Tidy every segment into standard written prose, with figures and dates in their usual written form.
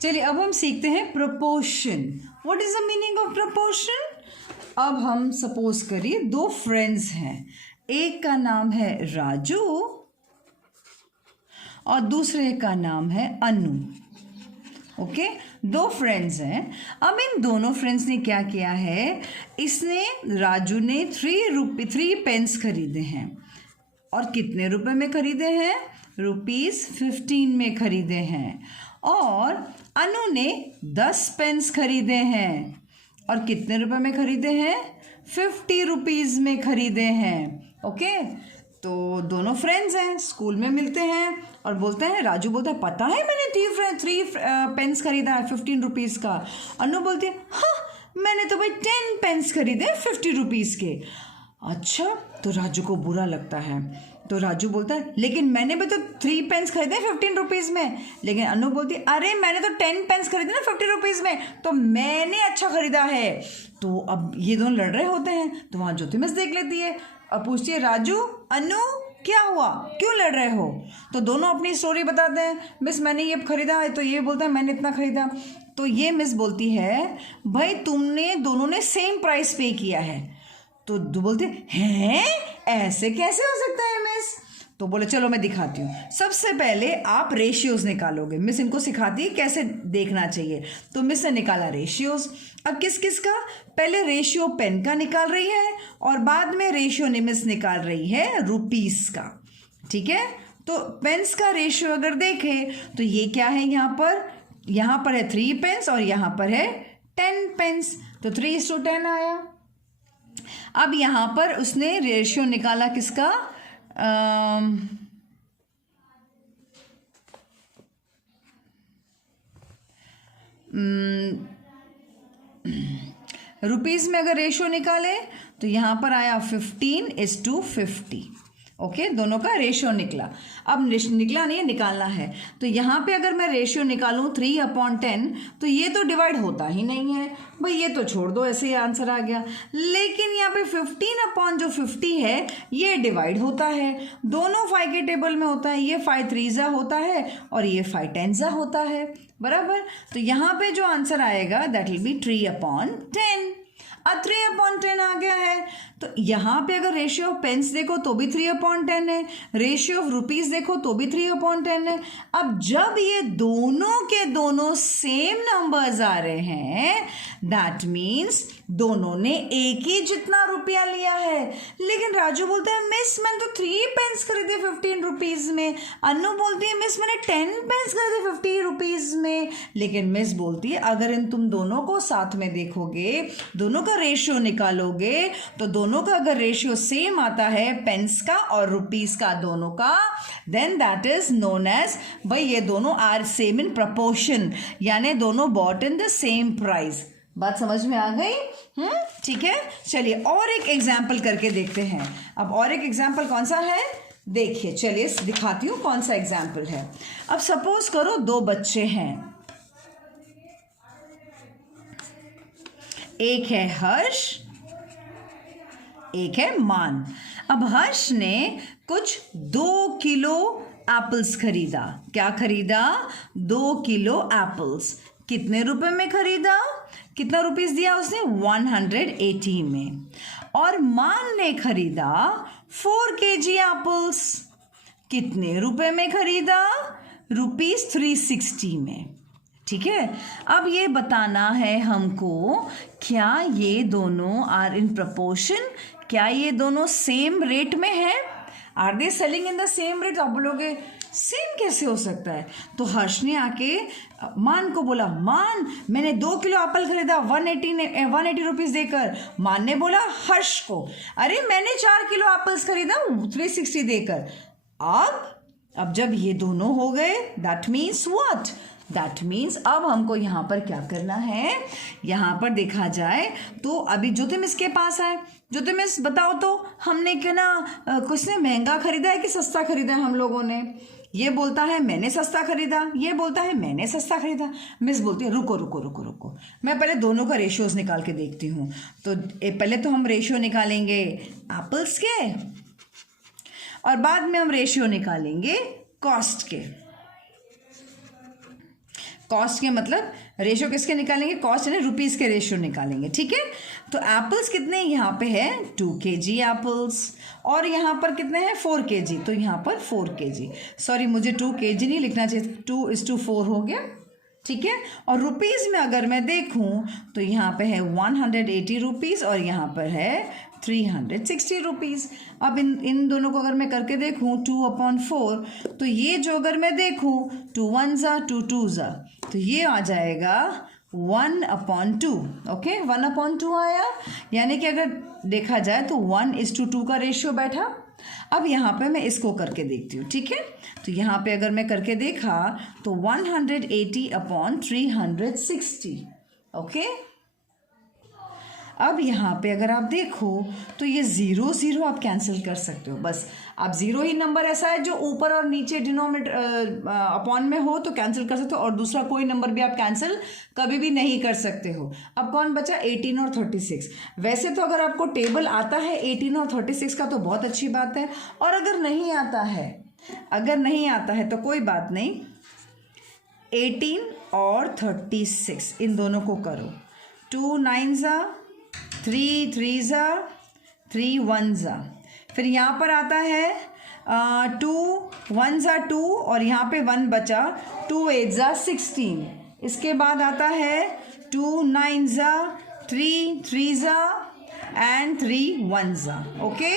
चलिए अब हम सीखते हैं proportion. What is the meaning of proportion? अब हम सपोज करिए दो फ्रेंड्स हैं, एक का नाम है राजू और दूसरे का नाम है अनु। ओके, दो फ्रेंड्स हैं। अब इन दोनों फ्रेंड्स ने क्या किया है, इसने राजू ने 3 पेन्स खरीदे हैं और कितने रुपए में खरीदे हैं? ₹15 में खरीदे हैं। और अनु ने 10 पेन्स खरीदे हैं और कितने रुपए में खरीदे हैं? ₹50 में खरीदे हैं। ओके, तो दोनों फ्रेंड्स हैं, स्कूल में मिलते हैं और बोलते हैं, राजू बोलता है पता है मैंने 3 पेन्स खरीदा है ₹15 का। अनु बोलती है हाँ मैंने तो भाई 10 पेन्स खरीदे ₹50 के। अच्छा, तो राजू को बुरा लगता है, तो राजू बोलता है लेकिन मैंने भी तो 3 पेन्स खरीदे ₹15 में। लेकिन अनु बोलती है अरे मैंने तो 10 पेन्स खरीदे ना ₹50 में, तो मैंने अच्छा खरीदा है। तो अब ये दोनों लड़ रहे होते हैं, तो वहाँ ज्योति मिस देख लेती है और पूछती है राजू अनु क्या हुआ, क्यों लड़ रहे हो? तो दोनों अपनी स्टोरी बताते हैं, मिस मैंने ये खरीदा है, तो ये बोलता है मैंने इतना खरीदा। तो ये मिस बोलती है भाई तुमने दोनों ने सेम प्राइस पे किया है। तो बोलते हैं ऐसे कैसे हो सकता है मिस? तो बोले चलो मैं दिखाती हूँ। सबसे पहले आप रेशियोज निकालोगे, मिस इनको सिखाती है कैसे देखना चाहिए। तो मिस ने निकाला रेशियोज। अब किस किस का? पहले रेशियो पेन का निकाल रही है और बाद में रेशियो मिस निकाल रही है ₹। का। ठीक है, तो पेन्स का रेशियो अगर देखें तो ये क्या है, यहाँ पर है 3 पेन्स और यहाँ पर है 10 पेन्स, तो 3:10 आया। अब यहाँ पर उसने रेशियो निकाला किसका? रुपीस में अगर रेशियो निकाले तो यहाँ पर आया 15:50। ओके, दोनों का रेशियो निकला। अब निकला नहीं, निकालना है। तो यहाँ पे अगर मैं रेशियो निकालूँ 3/10 तो ये तो डिवाइड होता ही नहीं है भाई, ये तो छोड़ दो, ऐसे ही आंसर आ गया। लेकिन यहाँ पे 15/50 है ये डिवाइड होता है, दोनों 5 के टेबल में होता है। ये 5 3 होता है और ये 5 10 होता है, बराबर। तो यहाँ पे जो आंसर आएगा दैट विल बी 3/10। अब 3/10 आ गया है, तो यहाँ पे अगर रेशियो ऑफ पेन्स देखो तो भी 3/10 है, रेशियो ऑफ रुपीज देखो तो भी 3/10 है। अब जब ये दोनों के दोनों सेम नंबर्स आ रहे हैं दैट मीन्स दोनों ने एक ही जितना रुपया लिया है। लेकिन राजू बोलता है मिस मैंने तो 3 पेन्स खरीदे ₹15 में। अनु बोलती है मिस मैंने 10 पेन्स खरीदे ₹50 में। लेकिन मिस बोलती है अगर इन तुम दोनों को साथ में देखोगे, दोनों का रेशियो निकालोगे, तो दोनों का अगर रेशियो सेम आता है पेन्स का और रुपीस का दोनों का, then that is known as भाई ये दोनों आर सेम इन प्रपोर्शन, यानी दोनों bought in the same price. बात समझ में आ गई? ठीक है, चलिए और एक एग्जाम्पल करके देखते हैं। अब और एक एग्जाम्पल कौन सा है देखिए, चलिए दिखाती हूँ कौन सा एग्जाम्पल है। अब सपोज करो 2 बच्चे हैं, एक है हर्ष, एक है मान। अब हर्ष ने कुछ 2 किलो एप्पल्स खरीदा। क्या खरीदा? 2 किलो एप्पल्स। कितने रुपए में खरीदा? कितना रुपीस दिया उसने? 180 में। और मान ने खरीदा 4 kg एप्पल्स। कितने रुपए में खरीदा? ₹360 में। ठीक है, अब ये बताना है हमको क्या ये दोनों आर इन प्रपोर्शन, क्या ये दोनों सेम रेट में है? Are they selling in the same rate? आप बोलोगे सेम कैसे हो सकता है? तो हर्ष ने आके मान को बोला मान मैंने 2 किलो एप्पल खरीदा 180 रुपीज देकर। मान ने बोला हर्ष को अरे मैंने 4 किलो एप्पल्स खरीदा 360 देकर। अब जब ये दोनों हो गए that means what? That means अब हमको यहाँ पर क्या करना है, यहाँ पर देखा जाए तो अभी ज्योति मिस के पास है। ज्योति मिस बताओ तो हमने क्या ना कुछ ने महंगा खरीदा है कि सस्ता खरीदा है हम लोगों ने? ये बोलता है मैंने सस्ता खरीदा, ये बोलता है मैंने सस्ता खरीदा। मिस बोलती है रुको रुको रुको रुको, मैं पहले दोनों का रेशियोज निकाल के देखती हूँ। तो पहले तो हम रेशियो निकालेंगे एप्पल्स के और बाद में हम रेशियो निकालेंगे कॉस्ट के। कॉस्ट के मतलब रेशो किसके निकालेंगे, कॉस्ट यानी रुपीज़ के रेशो निकालेंगे, ठीक है। तो एप्पल्स कितने यहाँ पे है 2 kg एप्पल्स, और यहाँ पर कितने हैं 4 kg, तो यहाँ पर 4 kg, सॉरी मुझे 2 kg नहीं लिखना चाहिए, 2:4 हो गया, ठीक है। और रुपीज़ में अगर मैं देखूँ तो यहाँ पे है 180 रुपीज़ और यहाँ पर है 360 रुपीज़। अब इन दोनों को अगर मैं करके देखूँ 2/4, तो ये जो अगर मैं देखूँ 2 1 2 2 तो ये आ जाएगा 1/2, ओके 1/2 आया, यानी कि अगर देखा जाए तो 1:2 का रेशियो बैठा। अब यहाँ पे मैं इसको करके देखती हूँ, ठीक है। तो यहाँ पे अगर मैं करके देखा तो 180/360, ओके। अब यहाँ पे अगर आप देखो तो ये 0 0 आप कैंसिल कर सकते हो, बस आप 0 ही नंबर ऐसा है जो ऊपर और नीचे डिनोमिनेटर अपॉन में हो तो कैंसिल कर सकते हो, और दूसरा कोई नंबर भी आप कैंसिल कभी भी नहीं कर सकते हो। अब कौन बचा 18 और 36। वैसे तो अगर आपको टेबल आता है 18 और 36 का तो बहुत अच्छी बात है, और अगर नहीं आता है तो कोई बात नहीं, 18 और 36 इन दोनों को करो, 2 9 3 3 3 1, फिर यहाँ पर आता है 2 1 2 और यहाँ पे 1 बचा, 2 8 16, इसके बाद आता है 2 9 3 3 एंड 3 1, ओके।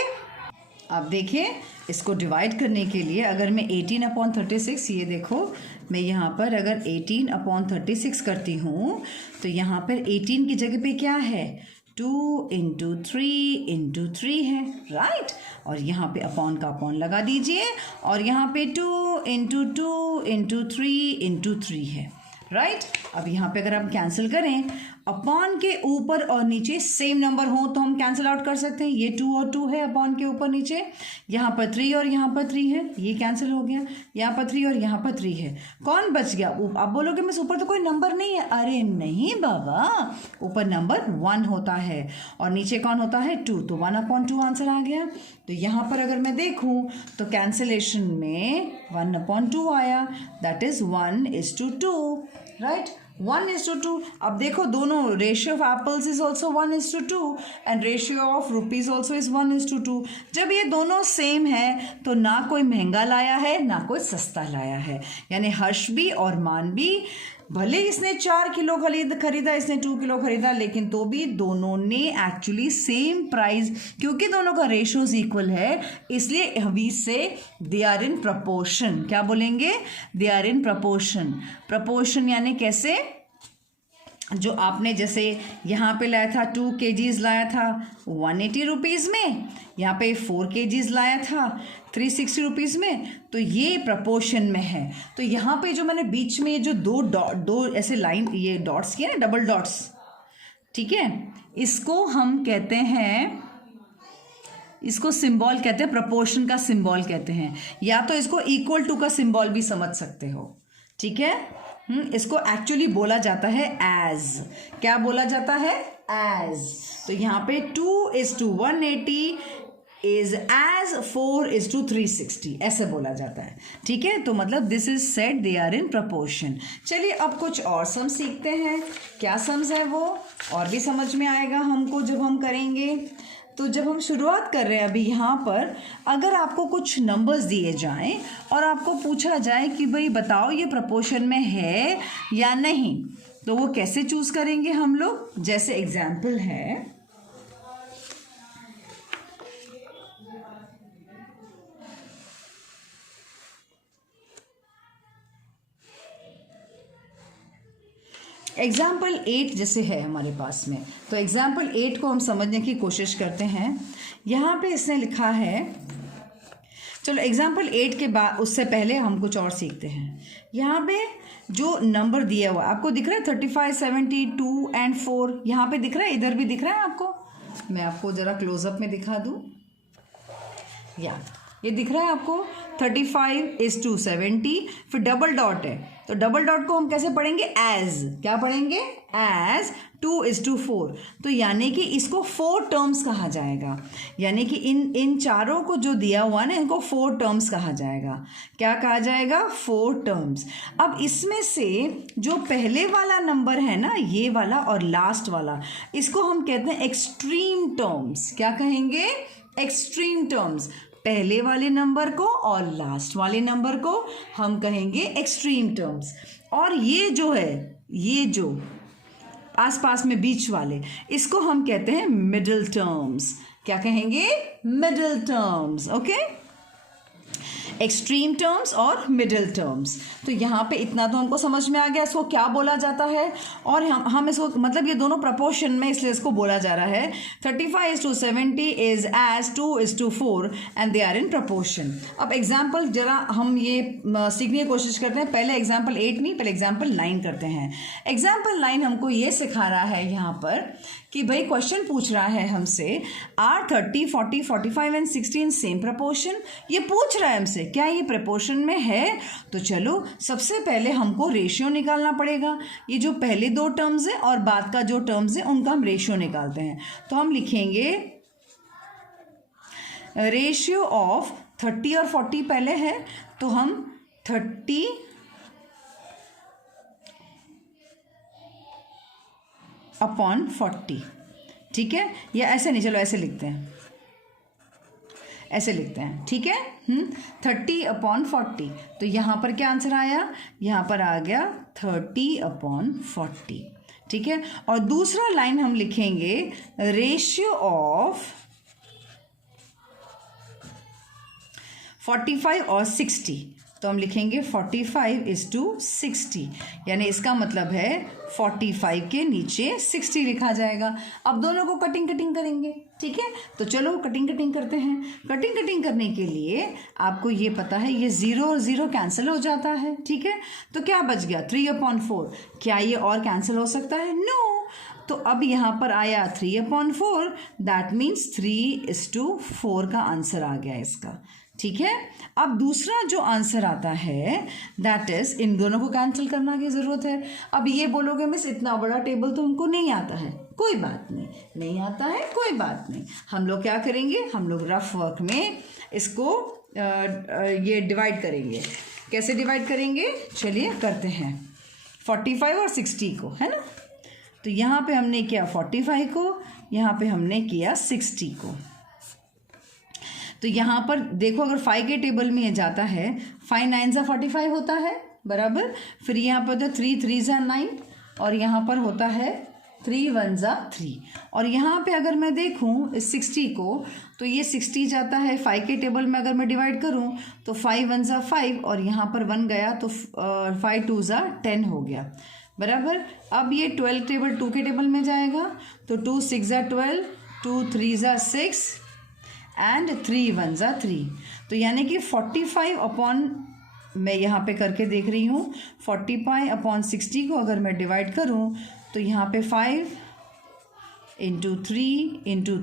अब देखिए इसको डिवाइड करने के लिए अगर मैं 18/36, ये देखो मैं यहाँ पर अगर 18/36 करती हूँ तो यहाँ पर 18 की जगह पे क्या है 2 × 3 है, राइट। और यहाँ पे अपॉन का अपॉन लगा दीजिए, और यहाँ पे 2 × 2 × 3 × 3 है, राइट। अब यहाँ पे अगर आप कैंसिल करें, अपॉन के ऊपर और नीचे सेम नंबर हो तो हम कैंसिल आउट कर सकते हैं। ये 2 और 2 है अपॉन के ऊपर नीचे, यहाँ पर 3 और यहाँ पर 3 है, ये कैंसिल हो गया, यहाँ पर 3 और यहाँ पर 3 है, कौन बच गया। आप बोलोगे मिस ऊपर तो कोई नंबर नहीं है, अरे नहीं बाबा, ऊपर नंबर 1 होता है और नीचे कौन होता है 2, तो 1/2 आंसर आ गया। तो यहाँ पर अगर मैं देखूँ तो कैंसिलेशन में 1/2 आया, दैट इज 1:2, राइट, 1:2। अब देखो दोनों ratio of apples is also 1:2 and ratio of rupees also is 1:2। जब ये दोनों सेम है तो ना कोई महंगा लाया है ना कोई सस्ता लाया है, यानी हर्ष भी और मान भी, भले इसने 4 किलो खरीदा, इसने 2 किलो खरीदा, लेकिन तो भी दोनों ने एक्चुअली सेम प्राइस, क्योंकि दोनों का रेशियोज इक्वल है, इसलिए वी से दे आर इन प्रपोर्शन। क्या बोलेंगे, they are in proportion. Proportion यानी कैसे, जो आपने जैसे यहाँ पे लाया था 2 kgs लाया था 180 रुपीज़ में, यहाँ पे 4 kgs लाया था 360 रुपीज़ में, तो ये प्रपोर्शन में है। तो यहाँ पे जो मैंने बीच में ये जो दो ऐसे लाइन, ये डॉट्स किए ना, डबल डॉट्स, ठीक है, इसको हम कहते हैं, इसको सिंबल कहते हैं, प्रपोर्शन का सिंबल कहते हैं, या तो इसको इक्वल टू का सिंबल भी समझ सकते हो, ठीक है। इसको एक्चुअली बोला जाता है एज, क्या बोला जाता है, एज। तो यहाँ पे 2:180 इज एज 4:360, ऐसे बोला जाता है, ठीक है। तो मतलब this is said they are in proportion. चलिए अब कुछ और सम सीखते हैं, क्या सम्स है वो और भी समझ में आएगा हमको जब हम करेंगे। तो जब हम शुरुआत कर रहे हैं अभी यहाँ पर, अगर आपको कुछ नंबर्स दिए जाएं और आपको पूछा जाए कि भाई बताओ ये प्रपोर्शन में है या नहीं, तो वो कैसे चूज करेंगे हम लोग। जैसे एग्जाम्पल है, एग्जाम्पल 8 जैसे है हमारे पास में, तो एग्जाम्पल 8 को हम समझने की कोशिश करते हैं। यहाँ पे इसने लिखा है, चलो एग्जाम्पल 8 के बाद उससे पहले हम कुछ और सीखते हैं। यहाँ पे जो नंबर दिया हुआ आपको दिख रहा है 35, 72 एंड 4, यहाँ पे दिख रहा है, इधर भी दिख रहा है आपको, मैं आपको ज़रा क्लोजअप में दिखा दूँ, या ये दिख रहा है आपको 35:70, फिर डबल डॉट है तो डबल डॉट को हम कैसे पढ़ेंगे? एज, क्या पढ़ेंगे? एज 2:4। तो यानी कि इसको 4 टर्म्स कहा जाएगा, यानी कि इन चारों को जो दिया हुआ ना, इनको 4 टर्म्स कहा जाएगा। क्या कहा जाएगा? 4 टर्म्स। अब इसमें से जो पहले वाला नंबर है ना, ये वाला और लास्ट वाला, इसको हम कहते हैं एक्सट्रीम टर्म्स। क्या कहेंगे? Extreme terms. पहले वाले नंबर को और लास्ट वाले नंबर को हम कहेंगे एक्सट्रीम टर्म्स। और ये जो है, ये जो आसपास में बीच वाले, इसको हम कहते हैं मिडिल टर्म्स। क्या कहेंगे? Middle terms. Okay, extreme terms और मिडिल टर्म्स। तो यहाँ पे इतना तो हमको समझ में आ गया इसको क्या बोला जाता है। और हम इसको मतलब ये दोनों प्रपोर्शन में, इसलिए इसको बोला जा रहा है 35:70 is as 2:4 and they are in proportion. अब एग्जाम्पल जरा हम ये सीखने की कोशिश करते हैं। पहले एग्जाम्पल 8 नहीं, पहले एग्जाम्पल 9 करते हैं। एग्जाम्पल 9 हमको ये सिखा रहा है यहाँ पर कि भाई क्वेश्चन पूछ रहा है हमसे, are 30, 40, 45 and 60 in same proportion. ये पूछ रहा है हमसे क्या ये प्रपोर्शन में है। तो चलो सबसे पहले हमको रेशियो निकालना पड़ेगा। ये जो पहले 2 टर्म्स है और बाद का जो टर्म्स है उनका हम रेशियो निकालते हैं। तो हम लिखेंगे रेशियो ऑफ 30 और 40 पहले है, तो हम 30 अपॉन 40, ठीक है। या ऐसे नहीं, चलो ऐसे लिखते हैं, ऐसे लिखते हैं, ठीक है। 30 अपॉन 40। तो यहाँ पर क्या आंसर आया? यहाँ पर आ गया 30 अपॉन 40, ठीक है। और दूसरा लाइन हम लिखेंगे रेशियो ऑफ 45 और 60। तो हम लिखेंगे 45:60, यानी इसका मतलब है 45 के नीचे 60 लिखा जाएगा। अब दोनों को कटिंग करेंगे, ठीक है। तो चलो कटिंग करते हैं। कटिंग करने के लिए आपको ये पता है, ये 0 और 0 कैंसिल हो जाता है, ठीक है। तो क्या बच गया? 3/4। क्या ये और कैंसिल हो सकता है? नो। तो अब यहाँ पर आया 3/4, दैट मीन्स 3:4 का आंसर आ गया इसका, ठीक है। अब दूसरा जो आंसर आता है दैट इज, इन दोनों को कैंसिल करना की जरूरत है। अब ये बोलोगे मिस इतना बड़ा टेबल तो हमको नहीं आता है। कोई बात नहीं, नहीं आता है कोई बात नहीं। हम लोग क्या करेंगे? हम लोग रफ वर्क में इसको ये डिवाइड करेंगे। कैसे डिवाइड करेंगे? चलिए करते हैं। 45 और 60 को, है ना। तो यहाँ पे हमने किया 45 को, यहाँ पे हमने किया 60 को। तो यहाँ पर देखो, अगर 5 के टेबल में ये जाता है, 5 9 45 होता है, बराबर। फिर यहाँ पर तो 3 3 9, और यहाँ पर होता है 3 1 3। और यहाँ पे अगर मैं देखूँ इस 60 को, तो ये 60 जाता है 5 के टेबल में। अगर मैं डिवाइड करूँ तो 5 1 5, और यहाँ पर 1 गया तो 5 2 10 हो गया, बराबर। अब ये 12 टेबल 2 के टेबल में जाएगा, तो 2 6 12, 2 3 6 एंड 3 1 3। तो यानी कि 45 अपॉन, मैं यहाँ पे करके देख रही हूँ, 45 अपॉन 60 को अगर मैं डिवाइड करूँ तो यहाँ पे 5 ×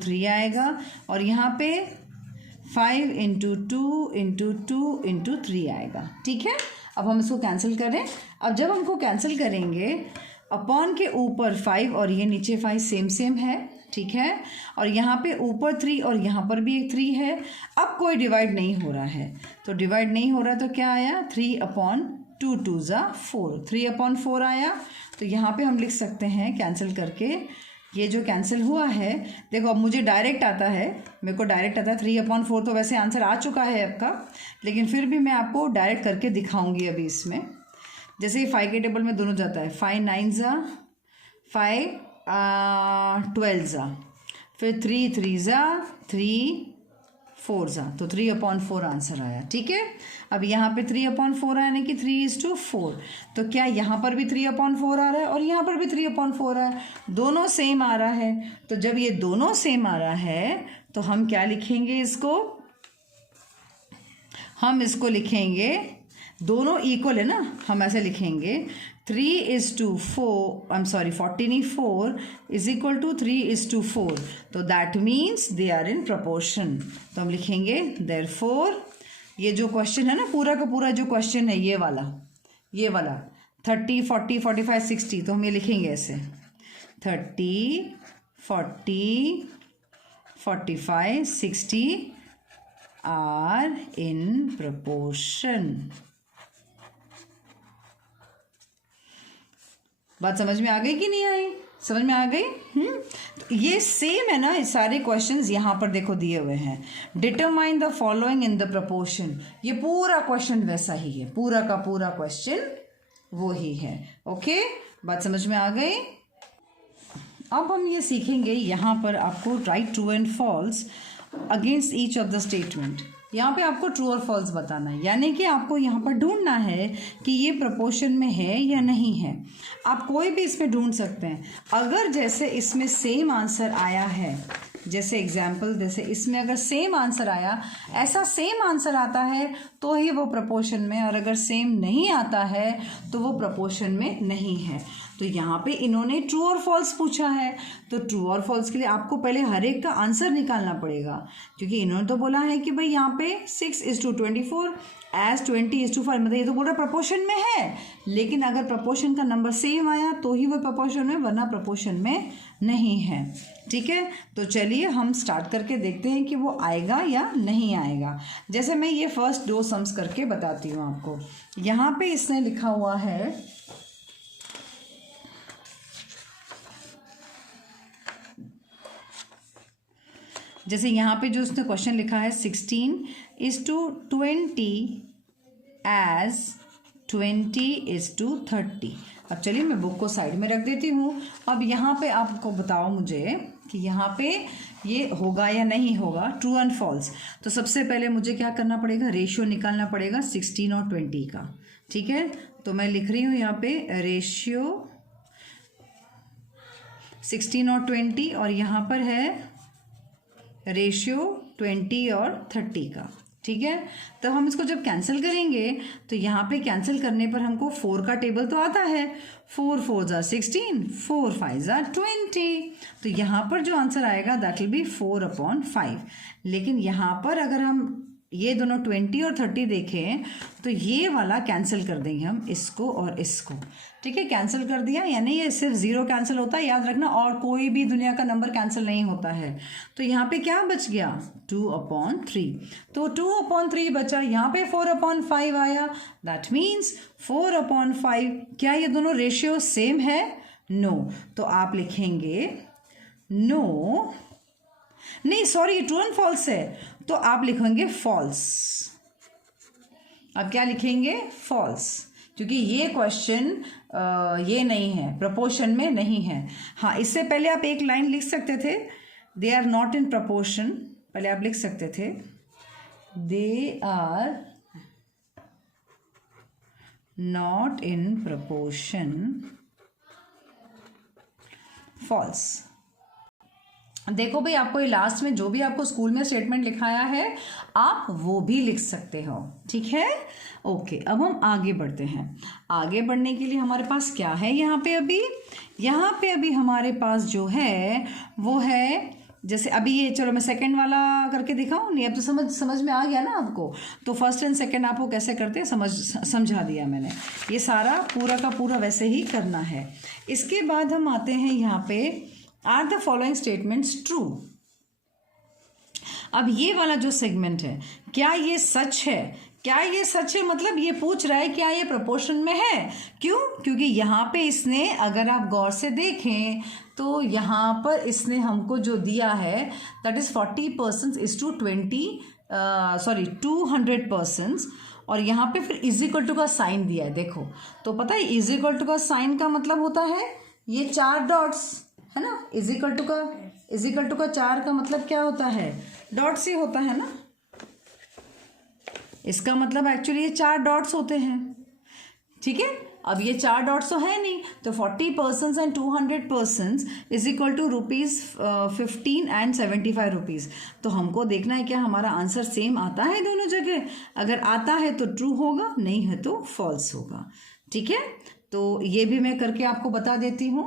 3 आएगा, और यहाँ पे 5 × 2 × 3 आएगा, ठीक है। अब हम इसको कैंसिल करें। अब जब हमको कैंसिल करेंगे, अपॉन के ऊपर 5 और ये नीचे 5 सेम है, ठीक है। और यहाँ पे ऊपर 3 और यहाँ पर भी एक 3 है। अब कोई डिवाइड नहीं हो रहा है, तो डिवाइड नहीं हो रहा तो क्या आया? 3/2 2 4, 3/4 आया। तो यहाँ पे हम लिख सकते हैं कैंसिल करके, ये जो कैंसिल हुआ है, देखो अब मुझे डायरेक्ट आता है, मेरे को डायरेक्ट आता है 3/4। तो वैसे आंसर आ चुका है आपका, लेकिन फिर भी मैं आपको डायरेक्ट करके दिखाऊंगी अभी इसमें। जैसे ही 5 के टेबल में दोनों जाता है, 5 9 5 12, फिर 3 3 3 4, तो 3/4 आंसर आया, ठीक है। अब यहाँ पे 3/4 आया, यानी कि 3:4। तो क्या यहाँ पर भी 3/4 आ रहा है और यहाँ पर भी 3/4 आ रहा है, दोनों सेम आ रहा है। तो जब ये दोनों सेम आ रहा है तो हम क्या लिखेंगे इसको? हम इसको लिखेंगे, दोनों इक्वल है ना, हम ऐसे लिखेंगे 3:4, 40 नहीं 4 इज इक्वल टू 3:4। तो that means they are in proportion. तो हम लिखेंगे देयरफॉर, ये जो क्वेश्चन है ना, पूरा का पूरा जो क्वेश्चन है ये वाला 30, 40, 45, 60, तो हम ये लिखेंगे ऐसे 30, 40, 45, 60 आर इन प्रपोर्शन। बात समझ में आ गई कि नहीं आई? समझ में आ गई? तो ये सेम है ना, सारे क्वेश्चंस यहाँ पर देखो दिए हुए हैं। Determine the following in the proportion, ये पूरा क्वेश्चन वैसा ही है, पूरा का पूरा क्वेश्चन वो ही है। ओके, बात समझ में आ गई? अब हम ये सीखेंगे, यहाँ पर आपको write true and false against each of the statement. यहाँ पे आपको ट्रू और फॉल्स बताना है, यानी कि आपको यहाँ पर ढूंढना है कि ये प्रपोर्शन में है या नहीं है। आप कोई भी इसमें ढूंढ सकते हैं। अगर जैसे इसमें सेम आंसर आया है, जैसे एग्जाम्पल, जैसे इसमें अगर सेम आंसर आया, ऐसा सेम आंसर आता है तो ही वो प्रपोर्शन में, और अगर सेम नहीं आता है तो वो प्रपोर्शन में नहीं है। तो यहाँ पे इन्होंने ट्रू और फॉल्स पूछा है, तो ट्रू और फॉल्स के लिए आपको पहले हर एक का आंसर निकालना पड़ेगा, क्योंकि इन्होंने तो बोला है कि भाई यहाँ पे 6:24 एज 20:5, मतलब ये तो पूरा प्रपोर्शन में है। लेकिन अगर प्रपोर्शन का नंबर सेम आया तो ही वो प्रपोर्शन में, वरना प्रपोर्शन में नहीं है। ठीक है, तो चलिए हम स्टार्ट करके देखते हैं कि वो आएगा या नहीं आएगा। जैसे मैं ये फर्स्ट 2 सम्स करके बताती हूँ आपको। यहाँ पे इसने लिखा हुआ है, जैसे यहाँ पे जो उसने क्वेश्चन लिखा है 16:20 एज 20:30। अब चलिए मैं बुक को साइड में रख देती हूँ। अब यहाँ पे आपको बताओ मुझे कि यहाँ पे ये होगा या नहीं होगा, ट्रू एंड फॉल्स। तो सबसे पहले मुझे क्या करना पड़ेगा, रेशियो निकालना पड़ेगा 16 और 20 का। ठीक है, तो मैं लिख रही हूँ यहाँ पे रेशियो 16 और 20, और यहाँ पर है रेशियो 20 और 30 का। ठीक है, तो हम इसको जब कैंसिल करेंगे तो यहाँ पे कैंसिल करने पर हमको 4 का टेबल तो आता है, 4 4s are 16, 4 5s are 20। तो यहाँ पर जो आंसर आएगा दैट विल बी 4/5। लेकिन यहाँ पर अगर हम ये दोनों 20 और 30 देखें तो ये वाला कैंसिल कर देंगे हम, इसको और इसको। ठीक है, कैंसिल कर दिया, यानी ये सिर्फ 0 कैंसिल होता है, याद रखना, और कोई भी दुनिया का नंबर कैंसिल नहीं होता है। तो यहाँ पे क्या बच गया, 2/3। तो 2/3 बचा, यहाँ पे 4/5 आया, दैट मीन्स 4/5। क्या ये दोनों रेशियो सेम है? नो। तो आप लिखेंगे नो, नहीं सॉरी, ट्रू एंड फॉल्स है, तो आप लिखेंगे फॉल्स। अब क्या लिखेंगे, फॉल्स, क्योंकि ये क्वेश्चन ये नहीं है, प्रपोर्शन में नहीं है। हाँ, इससे पहले आप एक लाइन लिख सकते थे, they are not in proportion, पहले आप लिख सकते थे they are not in proportion, false. देखो भाई, आपको ये लास्ट में जो भी आपको स्कूल में स्टेटमेंट लिखाया है आप वो भी लिख सकते हो। ठीक है, ओके। अब हम आगे बढ़ते हैं। आगे बढ़ने के लिए हमारे पास क्या है यहाँ पे अभी हमारे पास जो है वो है, जैसे अभी ये, चलो मैं सेकंड वाला करके दिखाऊं। नहीं, अब तो समझ में आ गया ना आपको। तो फर्स्ट एंड सेकंड आपको कैसे करते हैं समझा दिया मैंने। ये सारा पूरा का पूरा वैसे ही करना है। इसके बाद हम आते हैं यहाँ पे, are the following statements true. अब ये वाला जो सेगमेंट है, क्या ये सच है? क्या ये सच है मतलब ये पूछ रहा है क्या ये प्रोपोर्शन में है। क्यों? क्योंकि यहाँ पे इसने, अगर आप गौर से देखें तो यहाँ पर इसने हमको जो दिया है दैट इज 40% इज टू 200%, और यहाँ पे फिर इज इक्वल टू का साइन दिया है। देखो तो पता है इज इक्वल टू का साइन का मतलब होता है ये 4 डॉट्स है ना। इज इक्वल टू का 4 का मतलब क्या होता है, डॉट्स ही होता है ना। इसका मतलब एक्चुअली ये 4 डॉट्स होते हैं। ठीक है, अब ये 4 डॉट्स तो है नहीं, तो 40% and 200% is equal to ₹15 and 75 rupees. तो हमको देखना है क्या हमारा आंसर सेम आता है दोनों जगह। अगर आता है तो ट्रू होगा, नहीं है तो फॉल्स होगा। ठीक है, तो ये भी मैं करके आपको बता देती हूँ।